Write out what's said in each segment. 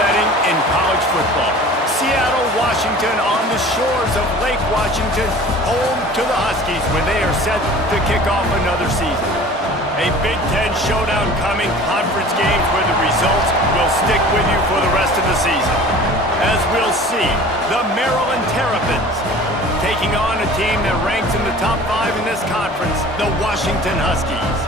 setting in college football. Seattle, Washington on the shores of Lake Washington, home to the Huskies when they are set to kick off another season. A Big Ten showdown coming, conference games where the results will stick with you for the rest of the season. As we'll see, the Maryland Terrapins taking on a team that ranks in the top 5 in this conference, the Washington Huskies.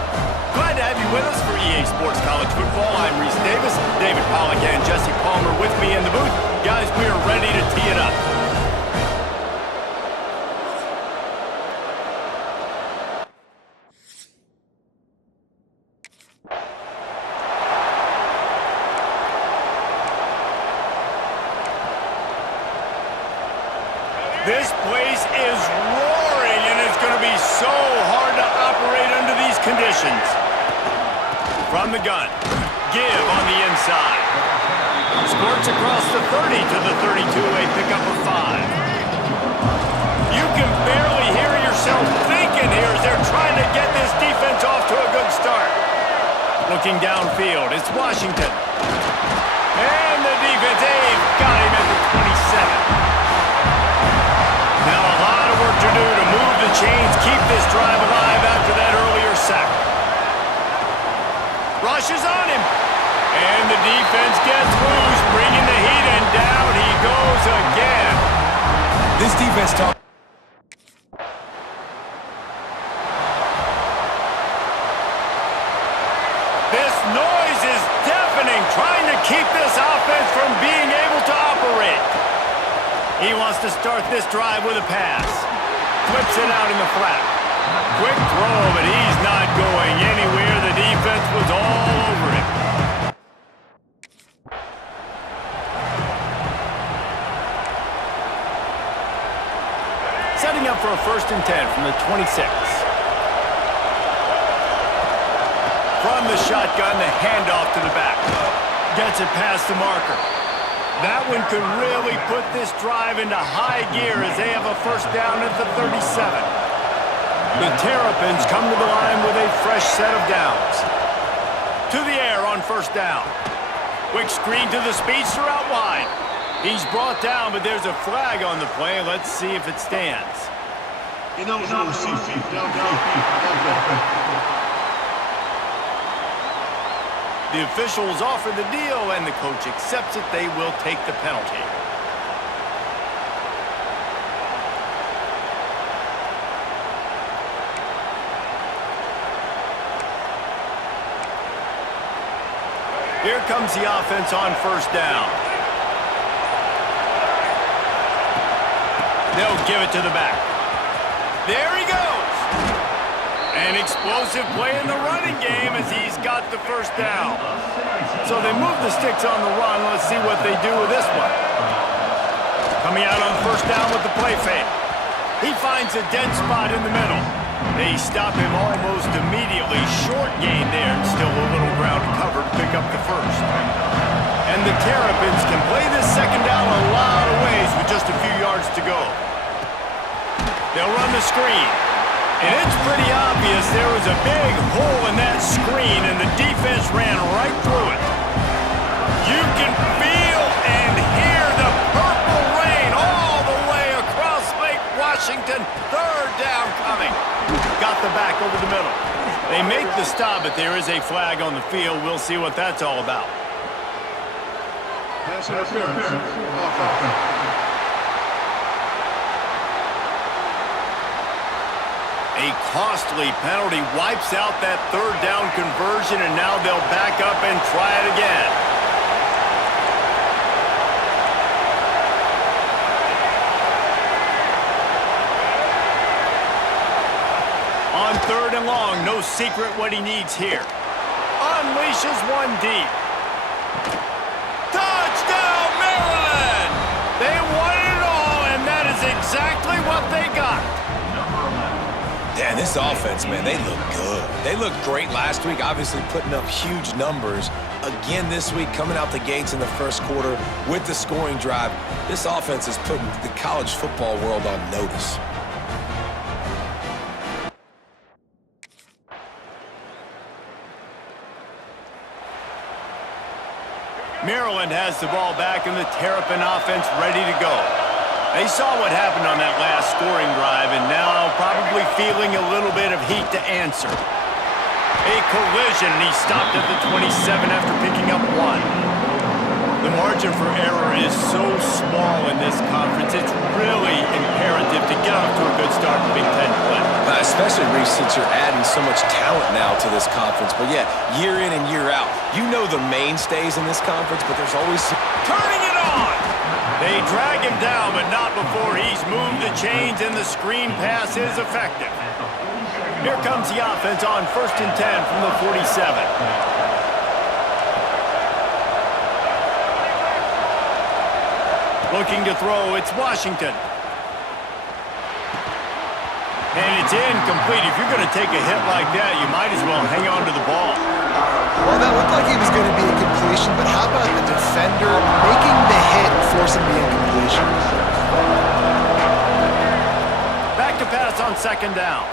Glad to have you with us for EA Sports College Football. I'm Reese Davis, David Pollack and Jesse Palmer with me in the booth. Guys, we are ready to tee it up. This place is roaring, and it's going to be so hard to operate under these conditions. From the gun, give on the inside. Squirts across the 30 to the 32, a pickup of 5. You can barely hear yourself thinking here as they're trying to get this defense off to a good start. Looking downfield, it's Washington. And the defense, they've got him at the 27. Now a lot of work to do to move the chains, keep this drive alive after that earlier sack. Rushes on him. And the defense gets loose, bringing the heat, and down he goes again. This defense talk. This noise is deafening, trying to keep this offense from being able to operate. He wants to start this drive with a pass. Flips it out in the flat. Quick throw, but he's not going anywhere. The defense was all over him. Setting up for a 1st and 10 from the 26. From the shotgun, the handoff to the back. Gets it past the marker. That one could really put this drive into high gear as they have a 1st down at the 37. The Terrapins come to the line with a fresh set of downs. To the air on 1st down. Quick screen to the speedster out wide. He's brought down, but there's a flag on the play. Let's see if it stands. The officials offer the deal, and the coach accepts it. They will take the penalty. Here comes the offense on 1st down. They'll give it to the back. There he goes. An explosive play in the running game as he's got the 1st down. So they move the sticks on the run. Let's see what they do with this one. Coming out on 1st down with the play fake. He finds a dead spot in the middle. They stop him almost immediately. Short gain there, and still a little ground to cover to pick up the 1st. And the Terrapins can play this 2nd down a lot of ways with just a few yards to go. They'll run the screen. And it's pretty obvious there was a big hole in that screen, and the defense ran right through it. You can feel and hear the purple rain all the way across Lake Washington. 3rd down coming. Got the back over the middle. They make the stop, but there is a flag on the field. We'll see what that's all about. Pass interference. A costly penalty wipes out that 3rd down conversion, and now they'll back up and try it again. On 3rd and long, no secret what he needs here. Unleashes one deep. Touchdown, Maryland! They won it all, and that is exactly what they got. Yeah, this offense, man, they look good. They looked great last week, obviously putting up huge numbers. Again this week, coming out the gates in the 1st quarter with the scoring drive. This offense is putting the college football world on notice. Maryland has the ball back and the Terrapin offense ready to go. They saw what happened on that last scoring drive and now probably feeling a little bit of heat to answer. A collision, and he stopped at the 27 after picking up 1. The margin for error is so small in this conference, it's really imperative to get off to a good start in Big Ten play. Especially, Reese, since you're adding so much talent now to this conference. But yeah, year in and year out, you know the mainstays in this conference, but there's always... Turning it on! They drag him down, but not before he's moved the chains and the screen pass is effective. Here comes the offense on 1st and 10 from the 47. Looking to throw, it's Washington. And it's incomplete. If you're going to take a hit like that, you might as well hang on to the ball. Well, that looked like he was going to be a completion, but how about the defender making the hit and forcing the incompletion? Back to pass on 2nd down.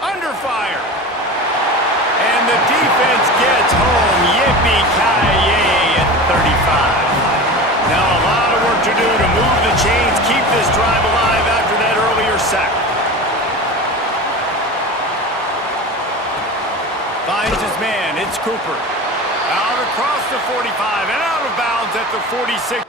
Under fire. And the defense gets home. Yippee-ki-yay at 35. Now a lot of work to do to move the chains, keep this drive alive after that earlier sack. Finds his man, it's Cooper. Out across the 45 and out of bounds at the 46.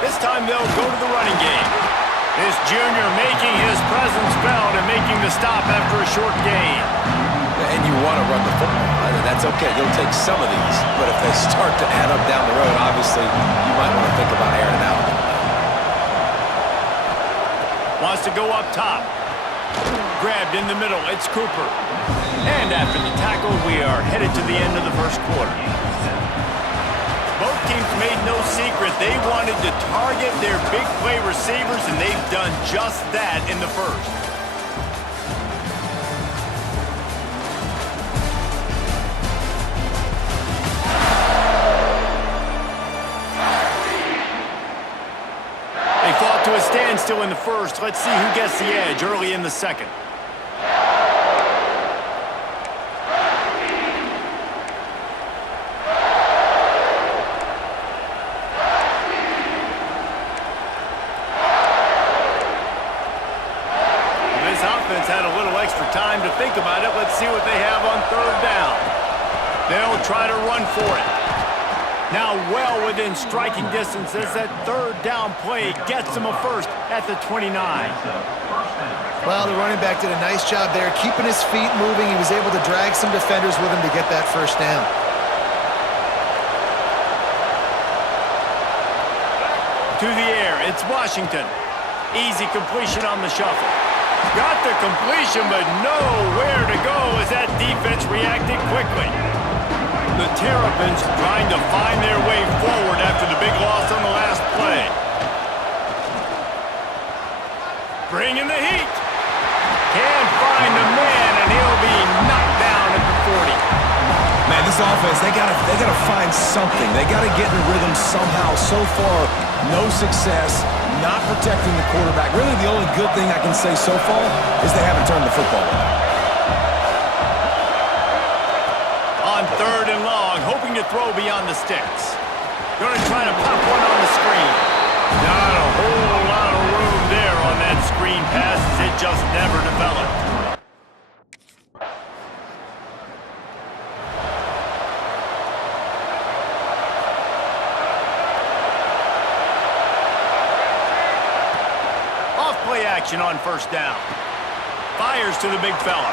This time they'll go to the running game. This junior making his presence felt and making the stop after a short gain. And you want to run the football. That's okay. You'll take some of these. But if they start to add up down the road, obviously, you might want to think about airing it out. Wants to go up top. Grabbed in the middle. It's Cooper. And after the tackle, we are headed to the end of the first quarter. Both teams made no secret they wanted to target their big play receivers, and they've done just that in the first. They fought to a standstill in the first. Let's see who gets the edge early in the second. Had a little extra time to think about it. Let's see what they have on 3rd down. They'll try to run for it. Now well within striking distance as that 3rd down play gets them a first at the 29. Well, the running back did a nice job there, keeping his feet moving. He was able to drag some defenders with him to get that 1st down. To the air, it's Washington. Easy completion on the shuffle. Got the completion, but nowhere to go as that defense reacted quickly. The Terrapins trying to find their way forward after the big loss on the last play. Bringing the heat. Can't find the man, and he'll be knocked down at the 40. Man, this offense, they gotta find something. They gotta get in a rhythm somehow. So far, no success. Not protecting the quarterback. Really, the only good thing I can say so far is they haven't turned the football over. On 3rd and long, hoping to throw beyond the sticks. Going to try to pop one on the screen. Not a whole lot of room there on that screen pass as it just never developed. Play action on 1st down. Fires to the big fella.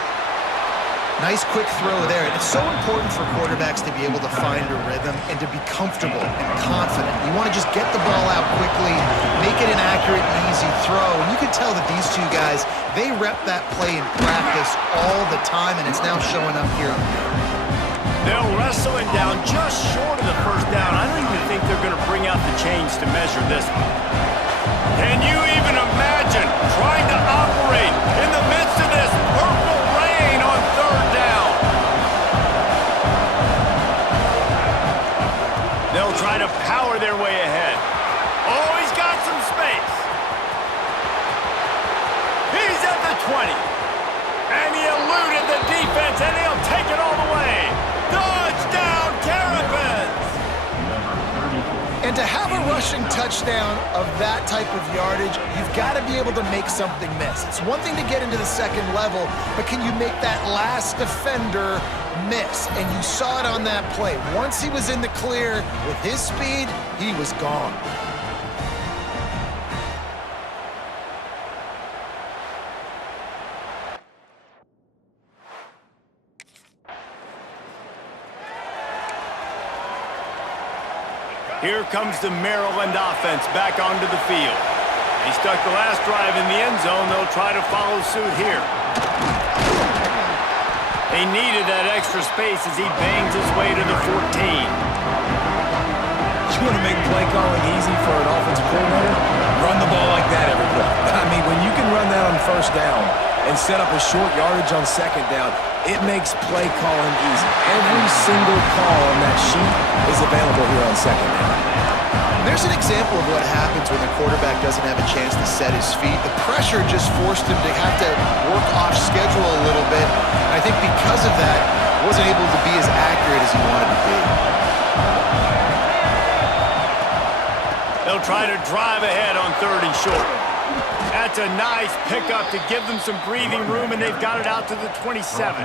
Nice quick throw there. And it's so important for quarterbacks to be able to find a rhythm and to be comfortable and confident. You want to just get the ball out quickly, make it an accurate and easy throw. And you can tell that these two guys, they rep that play in practice all the time, and it's now showing up here. They'll wrestle it down just short of the 1st down. I don't even think they're going to bring out the chains to measure this one. Can you even imagine trying to operate in the midst of this purple rain on 3rd down? They'll try to power their way ahead. Oh, he's got some space. the 20. And he eluded the defense, and he'll take it all the way. Touchdown, Terrapins! And to have a rushing touchdown of that type of yardage, you've got to be able to make something miss. It's one thing to get into the second level, but can you make that last defender miss? And you saw it on that play. Once he was in the clear with his speed, he was gone. Here comes the Maryland offense back onto the field. He stuck the last drive in the end zone. They'll try to follow suit here. They needed that extra space as he bangs his way to the 14. You want to make play calling easy for an offensive coordinator? Run the ball like that every play. I mean, when you can run that on first down and set up a short yardage on second down, it makes play calling easy. Every single call on that sheet is available here on second down. There's an example of what happens when the quarterback doesn't have a chance to set his feet. The pressure just forced him to have to work off schedule a little bit. And I think because of that, he wasn't able to be as accurate as he wanted to be. They'll try to drive ahead on 3rd and short. That's a nice pickup to give them some breathing room, and they've got it out to the 27.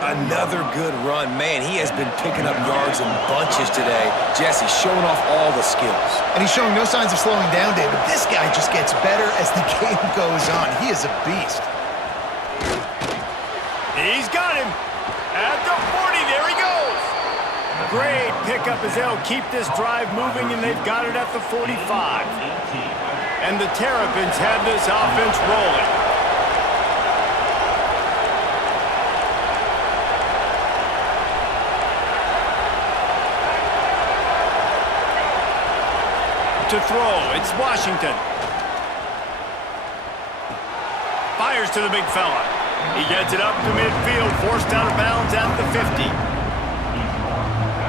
Another good run. Man, he has been picking up yards in bunches today. Jesse showing off all the skills. And he's showing no signs of slowing down, David. This guy just gets better as the game goes on. He is a beast. He's got him. At the 40, there he goes. Great pickup as they'll keep this drive moving, and they've got it at the 45. And the Terrapins have this offense rolling. To throw, it's Washington. Fires to the big fella. He gets it up to midfield, forced out of bounds at the 50.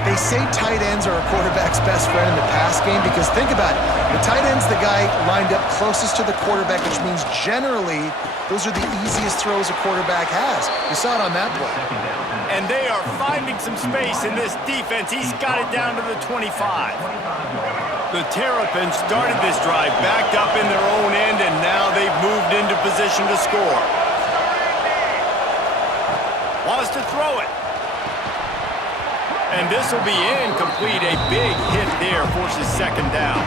They say tight ends are a quarterback's best friend in the pass game because think about it. The tight end's the guy lined up closest to the quarterback, which means generally those are the easiest throws a quarterback has. You saw it on that play. And they are finding some space in this defense. He's got it down to the 25. The Terrapins started this drive backed up in their own end, and now they've moved into position to score. Wants to throw it. And this will be incomplete. A big hit there forces second down.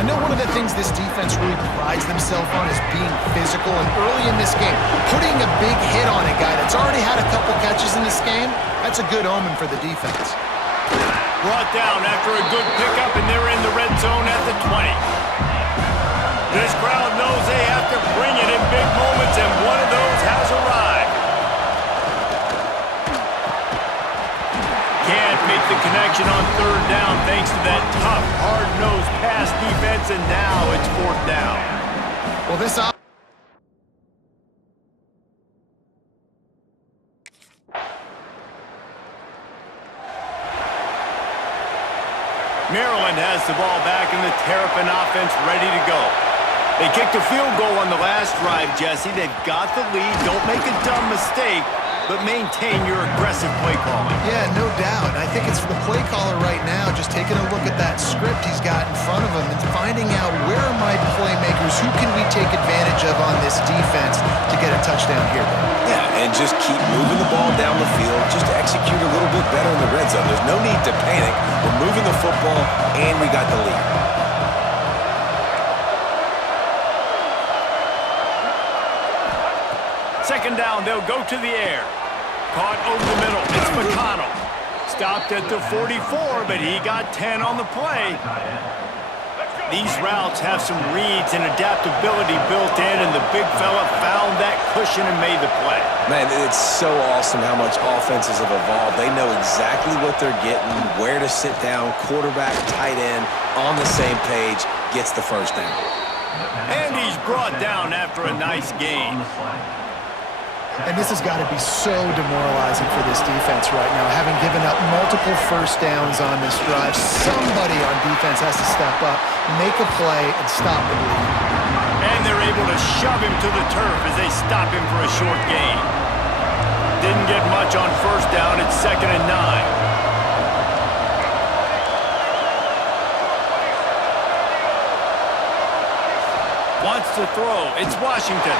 I know one of the things this defense really prides themselves on is being physical, and early in this game, putting a big hit on a guy that's already had a couple catches in this game, that's a good omen for the defense. Brought down after a good pickup, and they're in the red zone at the 20. This crowd knows they have to bring it in big moments, and one of those has arrived. Can't make the connection on 3rd down thanks to that tough, hard-nosed pass defense, and now it's 4th down. Well, this Maryland has the ball back, and the Terrapin offense ready to go. They kicked a field goal on the last drive, Jesse. They've got the lead. Don't make a dumb mistake, but maintain your aggressive play calling. Yeah, no doubt. I think it's for the play caller right now, just taking a look at that script he's got in front of him and finding out where are my playmakers, who can we take advantage of on this defense to get a touchdown here. Yeah, and just keep moving the ball down the field. Just execute a little bit better in the red zone. There's no need to panic. We're moving the football, and we got the lead. Second down, they'll go to the air. Caught over the middle. It's McConnell. Stopped at the 44, but he got 10 on the play. These routes have some reads and adaptability built in, and the big fella found that cushion and made the play. Man, it's so awesome how much offenses have evolved. They know exactly what they're getting, where to sit down, quarterback, tight end, on the same page, gets the first down. And he's brought down after a nice gain. And this has got to be so demoralizing for this defense right now. Having given up multiple first downs on this drive, somebody on defense has to step up, make a play, and stop the bleeding. And they're able to shove him to the turf as they stop him for a short gain. Didn't get much on first down. It's 2nd and 9. Wants to throw. It's Washington.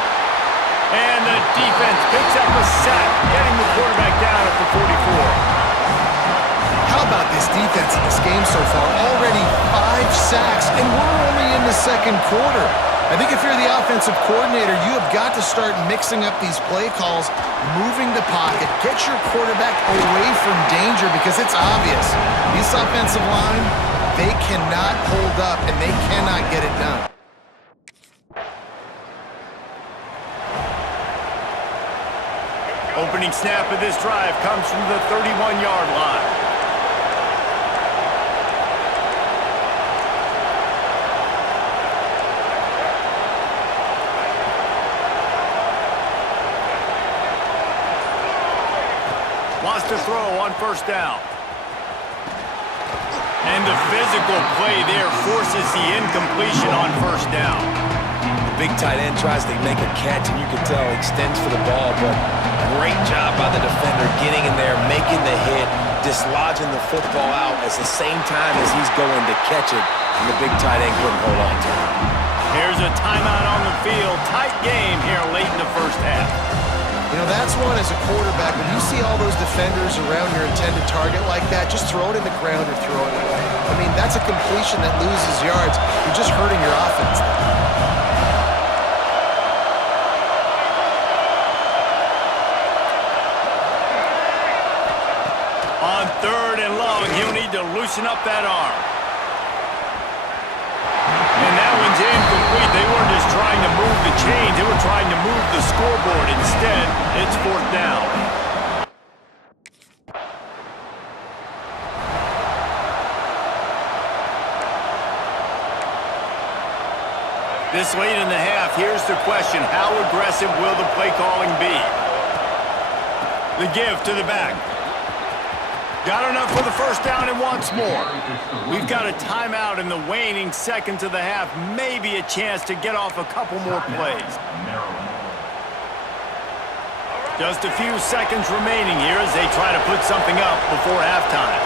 And the defense picks up a sack, getting the quarterback down at the 44. How about this defense in this game so far? Already 5 sacks, and we're only in the second quarter. I think if you're the offensive coordinator, you have got to start mixing up these play calls, moving the pocket, get your quarterback away from danger, because it's obvious. This offensive line, they cannot hold up, and they cannot get it done. Opening snap of this drive comes from the 31-yard line. Wants to throw on first down. And the physical play there forces the incompletion on first down. The big tight end tries to make a catch, and you can tell he extends for the ball, but great job by the defender getting in there, making the hit, dislodging the football out at the same time as he's going to catch it, and the big tight end couldn't hold on to it. Here's a timeout on the field. Tight game here late in the first half. You know, that's one as a quarterback. When you see all those defenders around your intended target like that, just throw it in the ground or throw it away. I mean, that's a completion that loses yards. You're just hurting your offense. On 3rd and long, he'll need to loosen up that arm. And that one's incomplete. They weren't just trying to move the chains. They were trying to move the scoreboard. Instead, it's 4th down. This late in the half, here's the question. How aggressive will the play calling be? The give to the back. Got enough for the first down and wants more. We've got a timeout in the waning seconds of the half. Maybe a chance to get off a couple more plays. Just a few seconds remaining here as they try to put something up before halftime.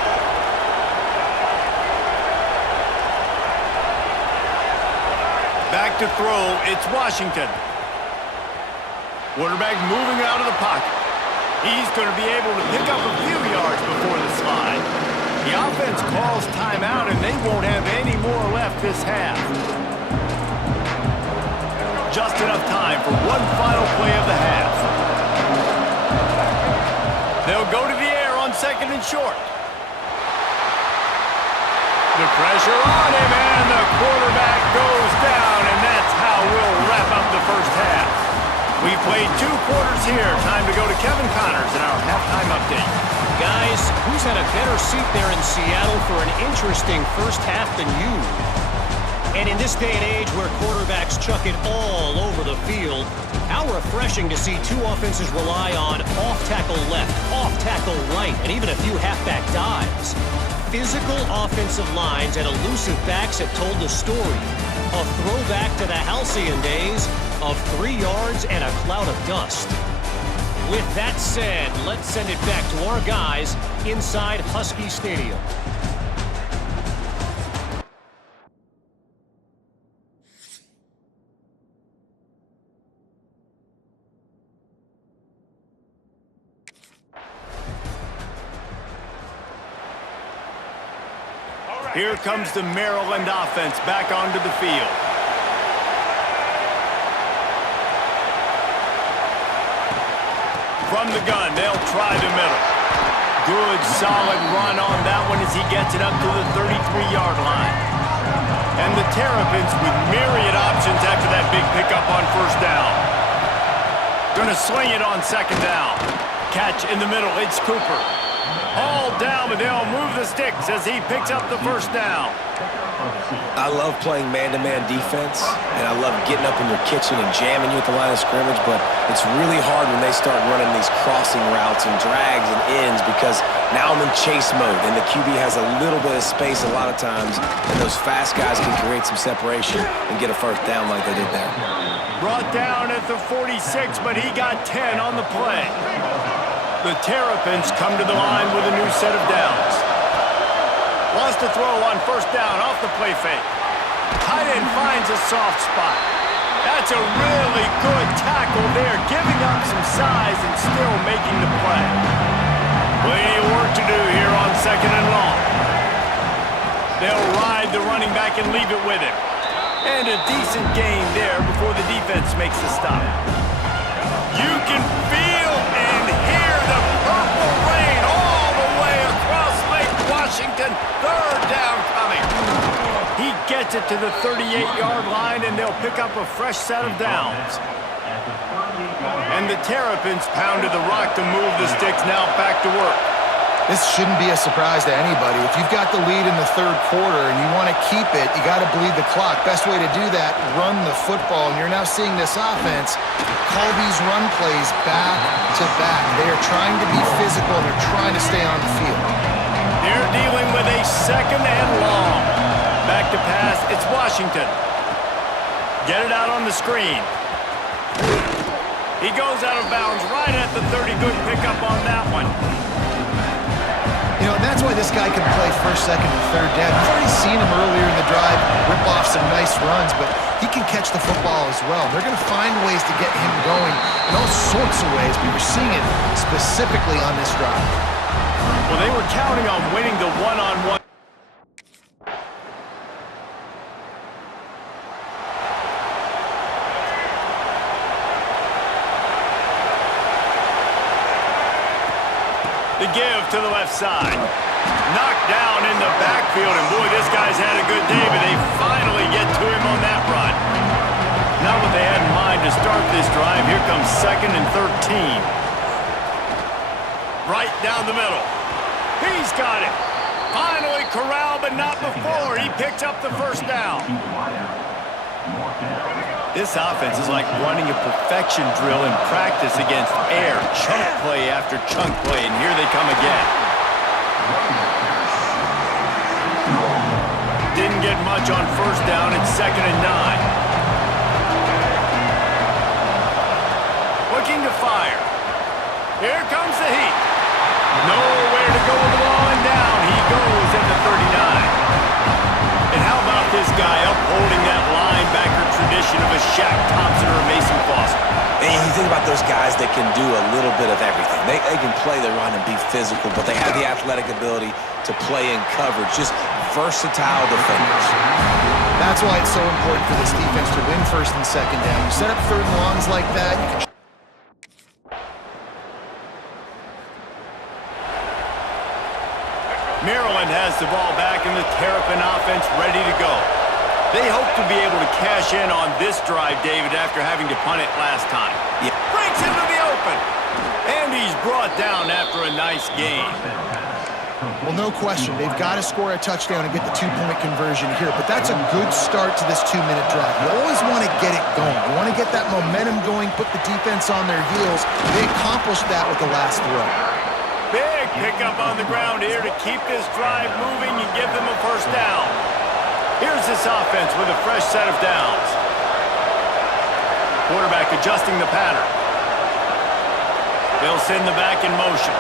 Back to throw, it's Washington. Quarterback moving out of the pocket. He's going to be able to pick up a few yards before the slide. The offense calls timeout, and they won't have any more left this half. Just enough time for one final play of the half. They'll go to the air on 2nd and short. The pressure on him, and the quarterback goes down, and that's how we'll wrap up the first half. We've played 2 quarters here. Time to go to Kevin Connors in our halftime update. Guys, who's had a better seat there in Seattle for an interesting first half than you? And in this day and age where quarterbacks chuck it all over the field, how refreshing to see 2 offenses rely on off-tackle left, off-tackle right, and even a few halfback dives. Physical offensive lines and elusive backs have told the story. A throwback to the halcyon days of 3 yards and a cloud of dust. With that said, let's send it back to our guys inside Husky Stadium. Here comes the Maryland offense back onto the field. From the gun, they'll try the middle. Good, solid run on that one as he gets it up to the 33-yard line. And the Terrapins with myriad options after that big pickup on first down. Gonna swing it on 2nd down. Catch in the middle, it's Cooper. All down, but they'll move the sticks as he picks up the first down. I love playing man-to-man defense, and I love getting up in your kitchen and jamming you at the line of scrimmage, but it's really hard when they start running these crossing routes and drags and ends because now I'm in chase mode, and the QB has a little bit of space a lot of times, and those fast guys can create some separation and get a first down like they did there. Brought down at the 46, but he got 10 on the play. The Terrapins come to the line with a new set of downs. Wants to throw on first down off the play fake. Tight end finds a soft spot. That's a really good tackle there, giving up some size and still making the play. Plenty of work to do here on second and long. They'll ride the running back and leave it with him. And a decent gain there before the defense makes the stop. You can feel and hear the purple rain all the way across Lake Washington. Third down coming. He gets it to the 38-yard line, and they'll pick up a fresh set of downs. And the Terrapins pounded the rock to move the sticks, now back to work. This shouldn't be a surprise to anybody. If you've got the lead in the third quarter and you want to keep it, you got to bleed the clock. Best way to do that, run the football. And you're now seeing this offense call these run plays back to back. They are trying to be physical. They're trying to stay on the field. They're dealing with a second and long. Back to pass, it's Washington. Get it out on the screen. He goes out of bounds right at the 30. Good pickup on that one. You know, that's why this guy can play first, second, and third down. You've already seen him earlier in the drive rip off some nice runs, but he can catch the football as well. They're going to find ways to get him going in all sorts of ways, but we're seeing it specifically on this drive. Well, they were counting on winning the one-on-one. The give to the left side. Knocked down in the backfield, and boy, this guy's had a good day, but they finally get to him on that run. Not what they had in mind to start this drive. Here comes second and 13. Right down the middle. He's got it. Finally corralled, but not before. He picks up the first down. This offense is like running a perfection drill in practice against air. Chunk play after chunk play, and here they come again. Didn't get much on first down. It's second and 9. Looking to fire. Here comes the heat. Nowhere to go with the ball, and down he goes at the 39. And how about this guy upholding that linebacker tradition of a Shaq Thompson or a Mason Foster? And you think about those guys that can do a little bit of everything. They can play the run and be physical, but they have the athletic ability to play in coverage. Just versatile defenders. That's why it's so important for this defense to win first and second down. You set up third and longs like that, you can... Maryland has the ball back and the Terrapin offense ready to go. They hope to be able to cash in on this drive, David, after having to punt it last time. Yeah. Breaks into the open. And he's brought down after a nice gain. Well, no question. They've got to score a touchdown and get the two-point conversion here, but that's a good start to this two-minute drive. You always want to get it going. You want to get that momentum going, put the defense on their heels. They accomplished that with the last throw. Big pickup on the ground here to keep this drive moving and give them a first down. Here's this offense with a fresh set of downs. Quarterback adjusting the pattern. They'll send the back in motion.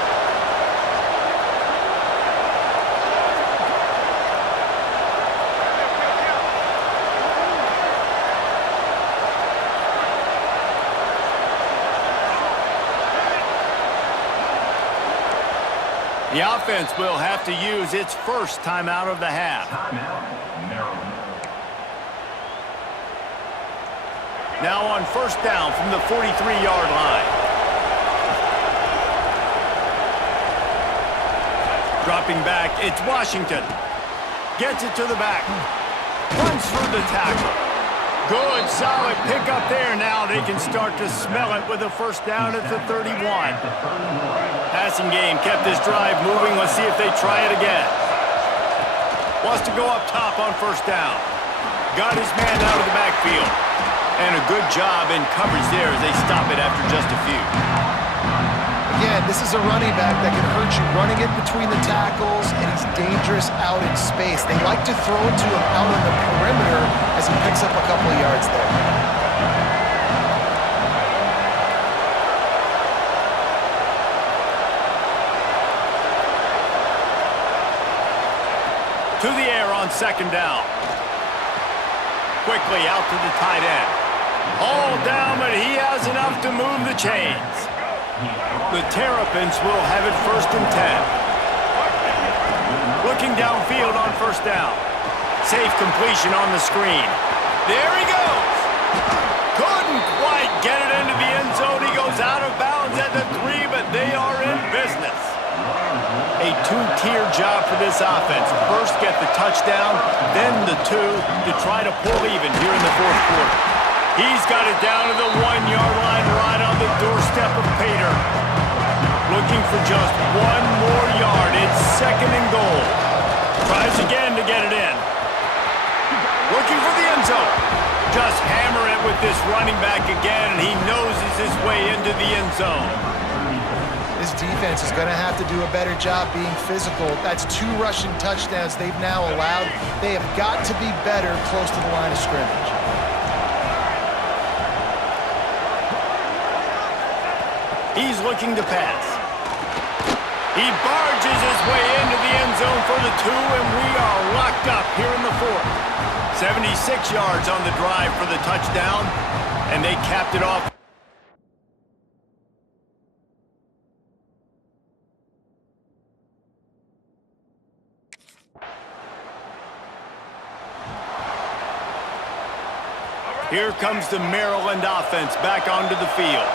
The offense will have to use its first timeout of the half. Now on first down from the 43-yard line. Dropping back, it's Washington. Gets it to the back. Runs through the tackle. Good, solid pickup there. Now they can start to smell it with a first down at the 31. Passing game kept this drive moving. Let's see if they try it again. Wants to go up top on first down. Got his man out of the backfield. And a good job in coverage there as they stop it after just a few. Again, this is a running back that can hurt you running it between the tackles, and he's dangerous out in space. They like to throw it to him out on the perimeter as he picks up a couple of yards there. on second down. Quickly out to the tight end. All down, but he has enough to move the chains. The Terrapins will have it 1st and 10. Looking downfield on 1st down. Safe completion on the screen. There he goes. Couldn't quite get it into the end zone. He goes out of bounds at the 3, but they are in business. A two-tier job for this offense. First get the touchdown, then the 2 to try to pull even here in the 4th quarter. He's got it down to the 1-yard line right on the doorstep of Pater. Looking for just 1 more yard. It's 2nd and goal. Tries again to get it in. Looking for the end zone. Just hammer it with this running back again, and he noses his way into the end zone. This defense is going to have to do a better job being physical. That's 2 rushing touchdowns they've now allowed. They have got to be better close to the line of scrimmage. He's looking to pass. He barges his way into the end zone for the 2, and we are locked up here in the 4th. 76 yards on the drive for the touchdown, and they capped it off. Here comes the Maryland offense back onto the field.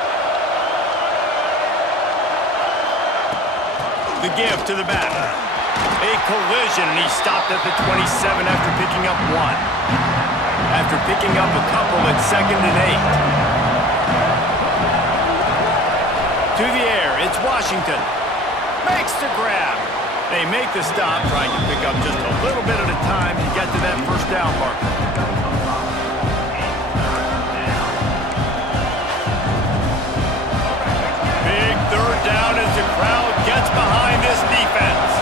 The give to the back. A collision, and he stopped at the 27 after picking up 1. After picking up a couple at 2nd and 8. To the air, it's Washington. Makes the grab. They make the stop, trying to pick up just a little bit at a time to get to that 1st down marker. Big 3rd down as the crowd gets behind this defense.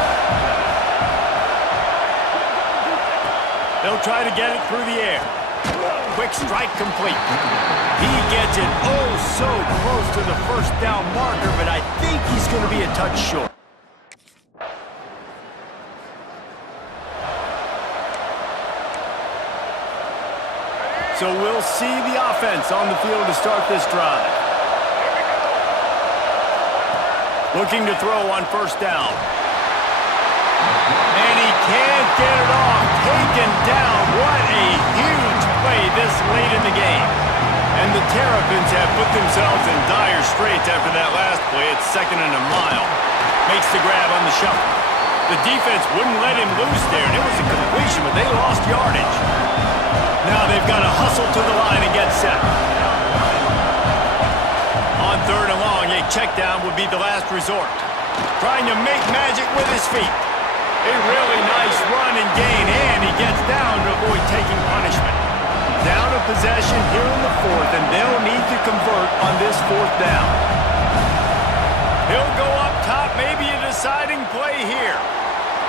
They'll try to get it through the air. Quick strike complete. He gets it oh so close to the 1st down marker, but I think he's going to be a touch short. So we'll see the offense on the field to start this drive. Looking to throw on 1st down. And he can't get it off. Taken down. What a huge play this late in the game. And the Terrapins have put themselves in dire straits after that last play. It's 2nd and a mile. Makes the grab on the shuffle. The defense wouldn't let him loose there, and it was a completion, but they lost yardage. Now they've got to hustle to the line and get set. On 3rd and long, a check down would be the last resort. Trying to make magic with his feet. A really nice run and gain, and he gets down to avoid taking punishment. Down a possession here in the 4th, and they'll need to convert on this 4th down. He'll go up top, maybe a deciding play here.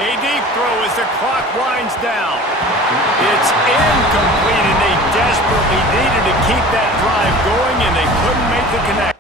A deep throw as the clock winds down. It's incomplete, and they desperately needed to keep that drive going, and they couldn't make the connection.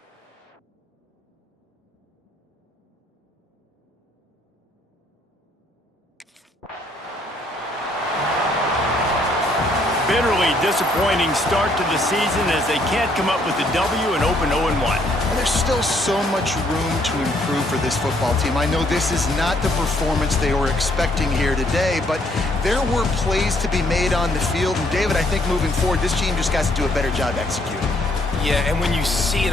Bitterly disappointing start to the season as they can't come up with a W and open 0-1. And there's still so much room to improve for this football team. I know this is not the performance they were expecting here today, but there were plays to be made on the field. And David, I think moving forward, this team just got to do a better job executing. Yeah, and when you see it